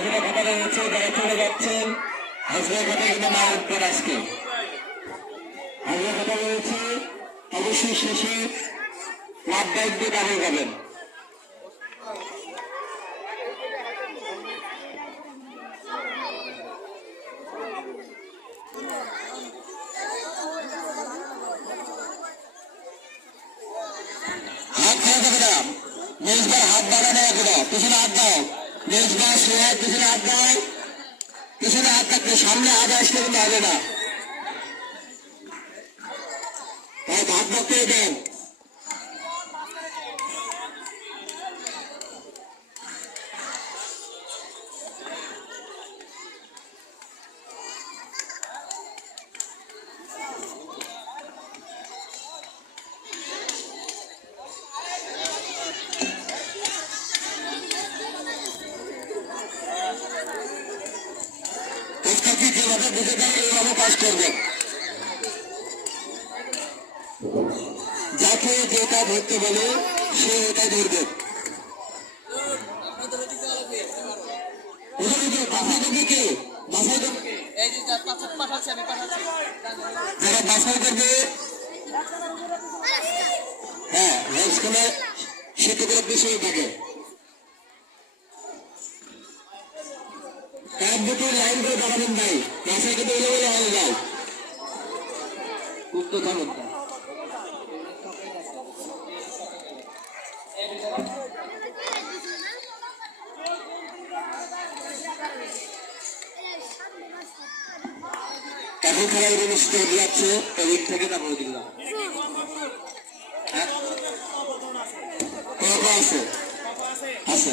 হাজিরা খাতা রয়েছে, যারা চলে যাচ্ছেন হাজিরা খাতা কিন্তু না উঠবেন আজকে। হাজিরা খাতা রয়েছে, অবশ্যই শেষে লাভ বাইক দিয়ে দাঁড়িয়ে যাবেন। হাত খাওয়া যাবে না, মেজবার হাত বাড়ানো এগুলো, পিছনে হাত দাও, মেজবার সোহাগ পিছনে হাত দাও, পিছনে হাত থাকবে, সামনে হাত আসলে কিন্তু হবে না, তাই ভাগ ভাগ করে দেন। যেভাবে বুঝে দেয় এইভাবে কাজ করবেন। যাকে যেটা ধরতে বলে সে ওটাই ধরবে। যারা বাছাই করবে, হ্যাঁ স্কুলে সেটা করে বিষয় থাকে। এক দুটো লাইন করে দাঁড়াবেন ভাই, বাছাই করতে গেলে বলে হয়ে যায় উক্ত ক্ষমতা। এখন খেলার অনুষ্ঠিত হতে যাচ্ছে এদিক থেকে তারপরে দিলাম আছে আছে